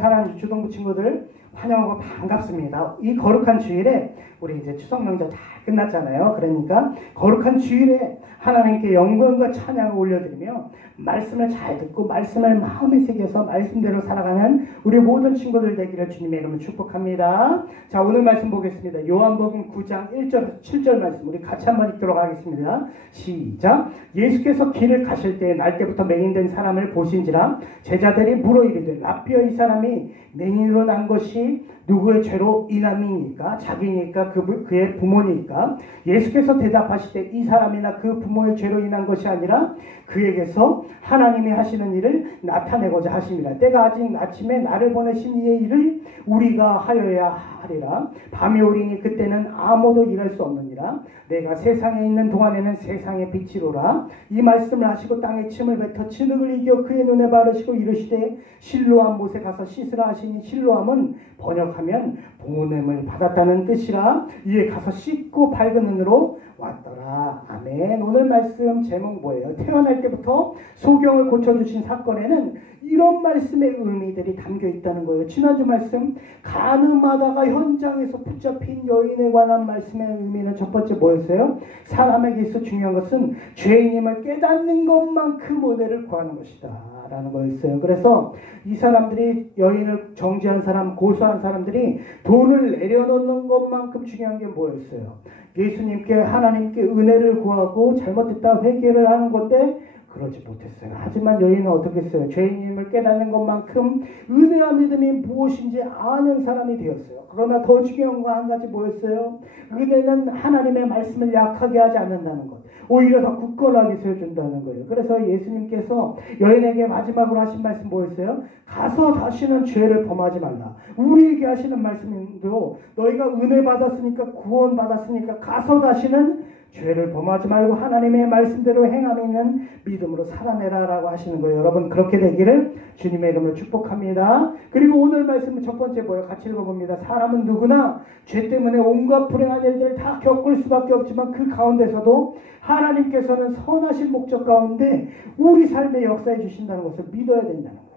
사랑하는 유초동부 친구들 환영하고 반갑습니다. 이 거룩한 주일에 우리 이제 추석 명절 다 끝났잖아요. 그러니까 거룩한 주일에 하나님께 영광과 찬양을 올려드리며 말씀을 잘 듣고 말씀을 마음에 새겨서 말씀대로 살아가는 우리 모든 친구들 되기를 주님의 이름으로 축복합니다. 자, 오늘 말씀 보겠습니다. 요한복음 9장 1절 7절 말씀 우리 같이 한번 읽도록 하겠습니다. 시작. 예수께서 길을 가실 때 날때부터 맹인된 사람을 보신지라 제자들이 물어 이르되 라삐어 이 사람이 맹인으로 난 것이 누구의 죄로 인함이니까? 자기니까 그의 부모니까? 예수께서 대답하시되 이 사람이나 그 부모의 죄로 인한 것이 아니라 그에게서 하나님이 하시는 일을 나타내고자 하심이라. 때가 아직 아침에 나를 보내신 이의 일을 우리가 하여야 하리라. 밤이 오리니 그때는 아무도 일할 수 없느니라. 내가 세상에 있는 동안에는 세상의 빛이로라. 이 말씀을 하시고 땅에 침을 뱉어 진흙을 이겨 그의 눈에 바르시고 이르시되 실로암 못에 가서 씻으라 하시니 실로암은 번역하면 보냄을 받았다는 뜻이라. 이에 가서 씻고 밝은 눈으로 왔더라. 아멘. 오늘 말씀 제목 뭐예요? 태어날 때부터 소경을 고쳐주신 사건에는 이런 말씀의 의미들이 담겨 있다는 거예요. 지난주 말씀 가늠하다가 현장에서 붙잡힌 여인에 관한 말씀의 의미는 첫 번째 뭐였어요? 사람에게 있어 중요한 것은 죄인임을 깨닫는 것만큼 은혜를 구하는 것이다 라는 거였어요. 그래서 이 사람들이 여인을 정죄한 사람, 고소한 사람들이 돈을 내려놓는 것만큼 중요한 게 뭐였어요? 예수님께 하나님께 은혜를 구하고 잘못됐다 회개를 하는 건데 그러지 못했어요. 하지만 여인은 어떻게 했어요? 죄인임을 깨닫는 것만큼 은혜와 믿음이 무엇인지 아는 사람이 되었어요. 그러나 더 중요한 거 한 가지 뭐였어요? 은혜는 하나님의 말씀을 약하게 하지 않는다는 것. 오히려 더 굳건하게 세워준다는 거예요. 그래서 예수님께서 여인에게 마지막으로 하신 말씀 뭐였어요? 가서 다시는 죄를 범하지 말라. 우리에게 하시는 말씀도 너희가 은혜 받았으니까 구원 받았으니까 가서 다시는 죄를 범하지 말고 하나님의 말씀대로 행함이 있는 믿음으로 살아내라 라고 하시는 거예요. 여러분 그렇게 되기를 주님의 이름으로 축복합니다. 그리고 오늘 말씀은 첫 번째 뭐예요? 같이 읽어봅니다. 사람은 누구나 죄 때문에 온갖 불행한 일들을 다 겪을 수밖에 없지만 그 가운데서도 하나님께서는 선하신 목적 가운데 우리 삶에 역사해 주신다는 것을 믿어야 된다는 거예요.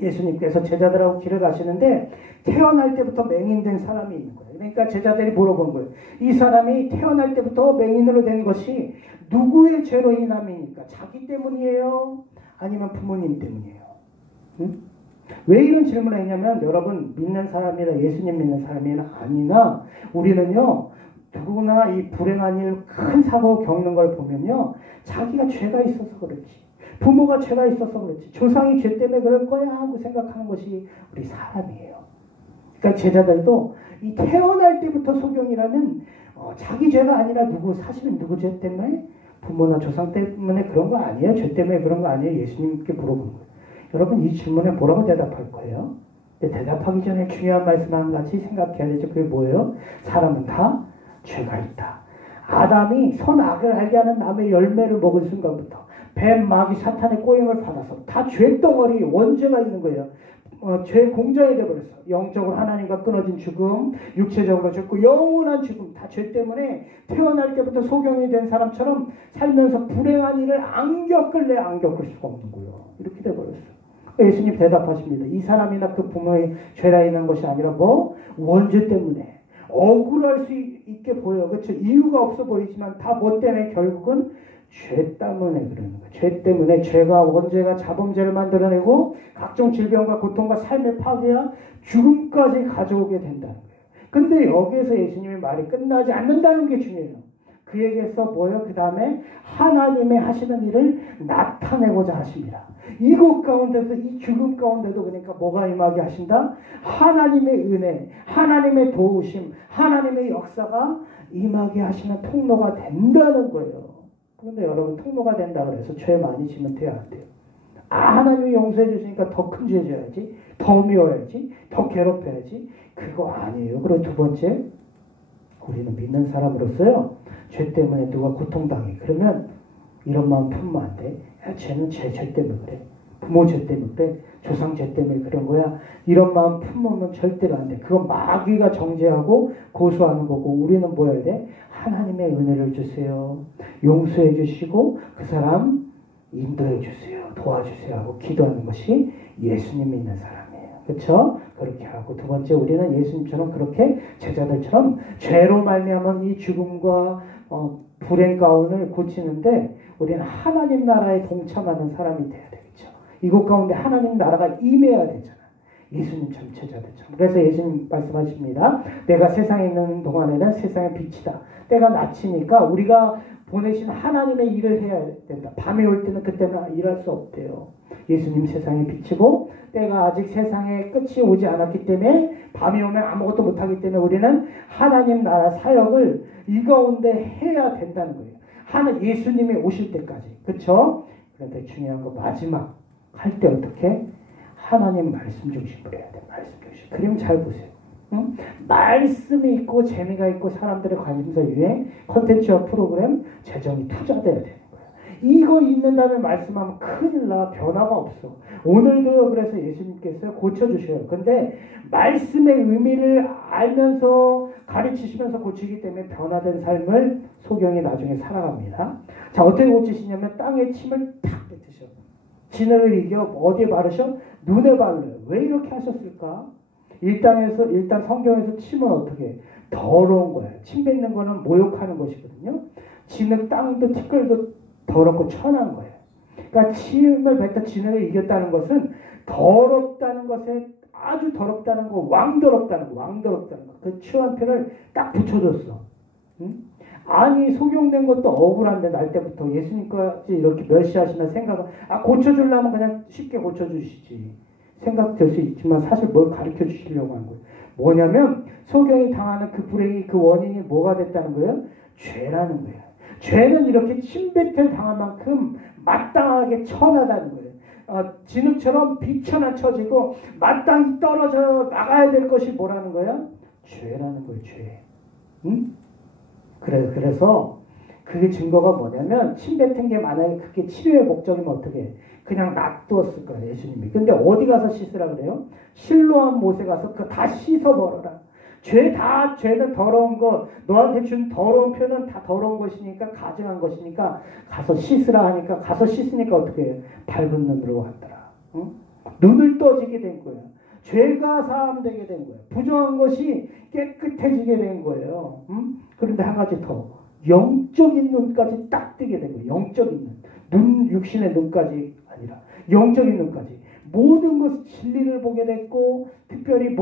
예수님께서 제자들하고 길을 가시는데 태어날 때부터 맹인된 사람이 있는 거예요. 그러니까 제자들이 물어본 거예요. 이 사람이 태어날 때부터 맹인으로 된 것이 누구의 죄로 인함이니까? 자기 때문이에요? 아니면 부모님 때문이에요? 응? 왜 이런 질문을 했냐면 여러분 믿는 사람이나 예수님 믿는 사람이나 아니나 우리는요 누구나 이 불행한 일 큰 사고 겪는 걸 보면요 자기가 죄가 있어서 그렇지 부모가 죄가 있어서 그렇지 조상이 죄 때문에 그럴 거야 하고 생각하는 것이 우리 사람이에요. 그러니까 제자들도 이 태어날 때부터 소경이라면 자기 죄가 아니라 사실은 누구 죄 때문에? 부모나 조상 때문에 그런 거 아니에요? 죄 때문에 그런 거 아니에요? 예수님께 물어본 거예요. 여러분 이 질문에 뭐라고 대답할 거예요? 근데 대답하기 전에 중요한 말씀 한 가지 생각해야 되죠. 그게 뭐예요? 사람은 다 죄가 있다. 아담이 선악을 알게 하는 나무의 열매를 먹은 순간부터 뱀, 마귀, 사탄의 꼬임을 받아서 다 죄덩어리 원죄가 있는 거예요. 죄 공자에 되어버렸어. 영적으로 하나님과 끊어진 죽음, 육체적으로 죽고 영원한 죽음, 다 죄 때문에 태어날 때부터 소경이 된 사람처럼 살면서 불행한 일을 안 겪을 수가 없는 거예요. 이렇게 되어버렸어. 예수님 대답하십니다. 이 사람이나 그 부모의 죄라 있는 것이 아니라 원죄 때문에 억울할 수 있게 보여. 그렇죠? 이유가 없어 보이지만 다 뭐 때문에 결국은 죄 때문에 그러는 거예요. 죄 때문에 죄가 원죄가 자범죄를 만들어내고 각종 질병과 고통과 삶의 파괴와 죽음까지 가져오게 된다는 거예요. 근데 여기에서 예수님의 말이 끝나지 않는다는 게 중요해요. 그에게서 그 다음에 하나님의 하시는 일을 나타내고자 하십니다. 이곳 가운데서 이 죽음 가운데도 그러니까 뭐가 임하게 하신다? 하나님의 은혜, 하나님의 도우심, 하나님의 역사가 임하게 하시는 통로가 된다는 거예요. 그런데 여러분 통로가 된다 그래서 죄 많이 지면 돼야 안 돼요. 하나님이 용서해 주시니까 더 큰 죄 져야지, 더 미워야지, 더 괴롭혀야지. 그거 아니에요. 그리고 두 번째, 우리는 믿는 사람으로서요. 죄 때문에 누가 고통당해. 그러면 이런 마음 품으면 안 돼. 야, 쟤는 죄 때문에 그래. 부모 죄 때문에 그래. 조상 죄 때문에 그런 거야. 이런 마음 품으면 절대로 안 돼. 그건 마귀가 정죄하고 고소하는 거고 우리는 뭐 해야 돼? 하나님의 은혜를 주세요. 용서해 주시고 그 사람 인도해 주세요. 도와주세요 하고 기도하는 것이 예수님 믿는 사람이에요. 그렇죠? 그렇게 하고 두 번째 우리는 예수님처럼 그렇게 제자들처럼 죄로 말미암은 이 죽음과 불행 가운을 고치는데 우리는 하나님 나라에 동참하는 사람이 돼야 되겠죠. 이곳 가운데 하나님 나라가 임해야 되잖아. 예수님처럼 제자들처럼. 그래서 예수님 말씀하십니다. 내가 세상에 있는 동안에는 세상의 빛이다. 때가 낮이니까 우리가 보내신 하나님의 일을 해야 된다. 밤이 올 때는 그때는 일할 수 없대요. 예수님 세상의 빛이고 때가 아직 세상의 끝이 오지 않았기 때문에 밤이 오면 아무것도 못하기 때문에 우리는 하나님 나라 사역을 이 가운데 해야 된다는 거예요. 예수님이 오실 때까지. 그렇죠? 그런데 중요한 거 마지막 할 때 어떻게? 하나님 말씀 중심으로 해야 돼. 말씀 중심. 그림 잘 보세요. 응? 말씀이 있고 재미가 있고 사람들의 관심사 유행 콘텐츠와 프로그램 재정이 투자돼야 되는 거예요. 이거 있는 다음에 말씀하면 큰일 나. 변화가 없어. 오늘도 그래서 예수님께서 고쳐주셔요. 근데 말씀의 의미를 알면서 가르치시면서 고치기 때문에 변화된 삶을 소경이 나중에 살아갑니다. 자, 어떻게 고치시냐면 땅에 침을 탁 뱉으셔. 진흙을 이겨 어디에 바르셔? 눈에 바르요. 왜 이렇게 하셨을까? 일단 성경에서 침은 어떻게? 더러운 거예요. 침 뱉는 거는 모욕하는 것이거든요. 진흙, 땅도 티끌도 더럽고 천한 거예요. 그러니까 침을 뱉어 진흙을 이겼다는 것은 더럽다는 것에 아주 더럽다는 거, 왕더럽다는 거. 그 추한 표현을 딱 붙여줬어. 응? 아니 소경된 것도 억울한데 날 때부터 예수님까지 이렇게 멸시하시나 생각을 고쳐주려면 그냥 쉽게 고쳐주시지 생각될 수 있지만 사실 뭘 가르쳐 주시려고 하는 거예요. 뭐냐면 소경이 당하는 그 불행이 그 원인이 뭐가 됐다는 거예요? 죄라는 거예요. 죄는 이렇게 침뱉을 당할 만큼 마땅하게 천하다는 거예요. 진흙처럼 비천하쳐지고 마땅히 떨어져 나가야 될 것이 뭐라는 거야? 죄라는 거예요. 죄. 응? 그래서 그게 증거가 뭐냐면 침 뱉은 게 만약에 그게 치료의 목적이면 어떻게 해? 그냥 놔두었을 거예요. 예수님이. 근데 어디 가서 씻으라 그래요? 실로암 못에 가서 그거 다 씻어버려라. 죄는 더러운 거 너한테 준 더러운 표는 다 더러운 것이니까 가증한 것이니까 가서 씻으라 하니까 가서 씻으니까 어떻게 해요? 밝은 눈으로 왔더라. 응? 눈을 떠지게 된 거예요. 죄가 사함되게 된 거예요. 부정한 것이 깨끗해지게 된 거예요. 그런데 한 가지 더 영적인 눈까지 딱 뜨게 된 거예요. 영적인 눈 육신의 눈까지 아니라 영적인 눈까지 모든 것을 진리를 보게 됐고 특별히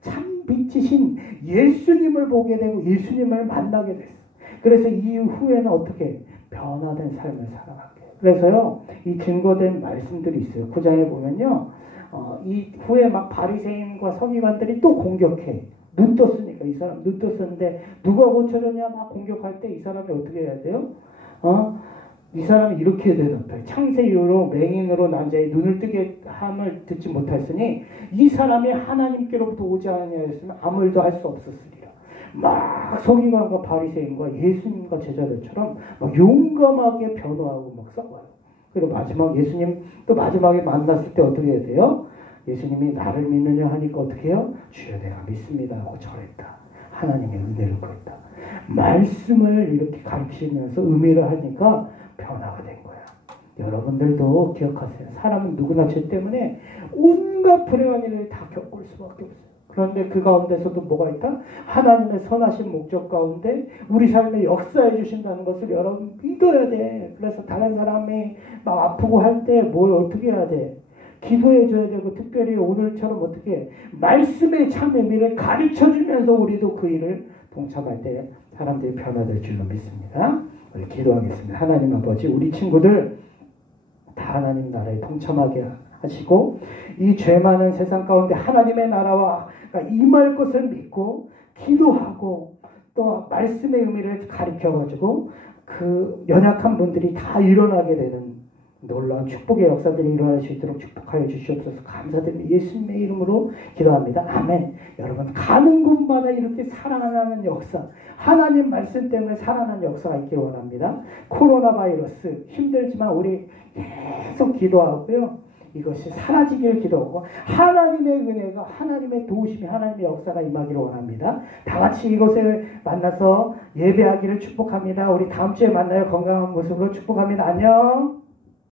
참 빛이신 예수님을 보게 되고 예수님을 만나게 됐어요. 그래서 이후에는 어떻게 변화된 삶을 살아가게 돼요. 그래서요 이 증거된 말씀들이 있어요. 9장에 보면요 이 후에 막 바리새인과 서기관들이 또 공격해. 눈 떴으니까 이 사람 눈 떴었는데 누가 고쳐줬냐 막 공격할 때 이 사람이 어떻게 해야 돼요? 이 사람이 이렇게 대답해. 창세 이후로 맹인으로 난 자의 눈을 뜨게 함을 듣지 못했으니 이 사람이 하나님께로부터 오지 아니하였으면 아무 일도 할 수 없었으리라. 막 서기관과 바리새인과 예수님과 제자들처럼 막 용감하게 변호하고 막 싸워요. 그리고 예수님 또 마지막에 만났을 때 어떻게 해야 돼요? 예수님이 나를 믿느냐 하니까 어떻게 해요? 주여 내가 믿습니다 하고 절했다. 하나님의 은혜를 구했다. 말씀을 이렇게 가르치면서 의미를 하니까 변화가 된 거야. 여러분들도 기억하세요. 사람은 누구나 죄 때문에 온갖 불행한 일을 다 겪을 수밖에 없어요. 그런데 그 가운데서도 뭐가 있다? 하나님의 선하신 목적 가운데 우리 삶에 역사해 주신다는 것을 여러분 믿어야 돼. 그래서 다른 사람이 막 아프고 할 때 뭘 어떻게 해야 돼? 기도해 줘야 되고 특별히 오늘처럼 어떻게 말씀의 참 의미를 가르쳐 주면서 우리도 그 일을 동참할 때 사람들이 변화될 줄로 믿습니다. 우리 기도하겠습니다. 하나님 아버지 우리 친구들 다 하나님 나라에 동참하게 하시고 이 죄 많은 세상 가운데 하나님의 나라와 임할 것을 믿고 기도하고 또 말씀의 의미를 가르쳐가지고 그 연약한 분들이 다 일어나게 되는 놀라운 축복의 역사들이 일어날 수 있도록 축복하여 주시옵소서. 감사드립니다. 예수님의 이름으로 기도합니다. 아멘. 여러분 가는 곳마다 이렇게 살아나는 역사 하나님 말씀 때문에 살아나는 역사가 있기를 원합니다. 코로나 바이러스 힘들지만 우리 계속 기도하고요. 이것이 사라지기를 기도하고 하나님의 은혜가 하나님의 도우심이 하나님의 역사가 임하기를 원합니다. 다 같이 이곳을 만나서 예배하기를 축복합니다. 우리 다음 주에 만나요. 건강한 모습으로 축복합니다. 안녕.